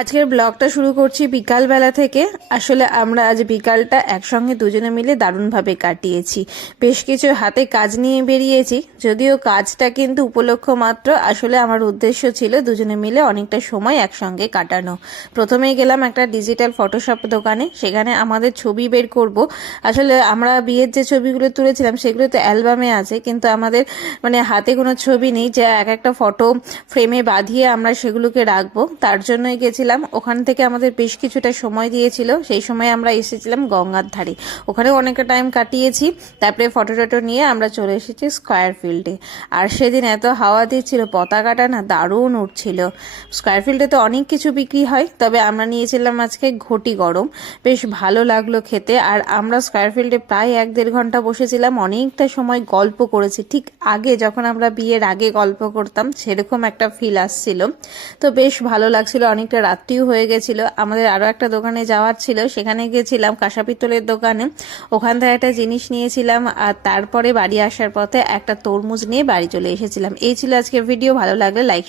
আজকের ব্লগটা শুরু করছি বিকালবেলা থেকে। আসলে আমরা আজ বিকালটা একসঙ্গে দুজনে মিলে দারুণভাবে কাটিয়েছি। বেশ কিছু হাতে কাজ নিয়ে বেরিয়েছি, যদিও কাজটা কিন্তু উপলক্ষ মাত্র। আসলে আমার উদ্দেশ্য ছিল দুজনে মিলে অনেকটা সময় একসঙ্গে কাটানো। প্রথমেই গেলাম একটা ডিজিটাল ফটোশপ দোকানে, সেখানে আমাদের ছবি বের করব। আসলে আমরা বিয়ের যে ছবিগুলো তুলেছিলাম সেগুলো তো অ্যালবামে আছে, কিন্তু আমাদের হাতে কোনো ছবি নেই যে এক একটা ফটো ফ্রেমে বাঁধিয়ে আমরা সেগুলোকে রাখবো। তার জন্যই গেছিলাম। ওখান থেকে আমাদের বেশ কিছুটা সময় দিয়েছিল। সেই সময় আমরা এসেছিলাম গঙ্গার ধারে, ওখানেও অনেকটা টাইম কাটিয়েছি। তারপরে ফটো টটো নিয়ে আমরা চলে এসেছি স্কয়ার ফিল্ডে। আর সেদিন এত হাওয়া দিচ্ছিল, পতাকাটা না দারুণ উঠছিল। স্কয়ার ফিল্ডে তো অনেক কিছু বিক্রি হয়, তবে আমরা নিয়েছিলাম আজকে ঘটি গরম। বেশ ভালো লাগলো খেতে। আর আমরা স্কয়ার ফিল্ডে প্রায় 1-1.5 ঘন্টা বসেছিলাম, অনেকটা সময় গল্প করেছি। ঠিক আগে যখন আমরা বিয়ের আগে গল্প করতাম সেরকম একটা ফিল আসছিল। তো বেশ ভালো লাগছিল। অনেকটা রাত্রিও হয়ে গেছিল। আমাদের আরও একটা দোকানে যাওয়ার ছিল, সেখানে গেছিলাম কাঁসা পিতলের দোকানে। ওখান থেকে একটা জিনিস নিয়েছিলাম, আর তারপরে বাড়ি আসার পথে একটা তরমুজ নিয়ে বাড়ি চলে এসেছিলাম। এই ছিল আজকের ভিডিও। ভালো লাগলে লাইক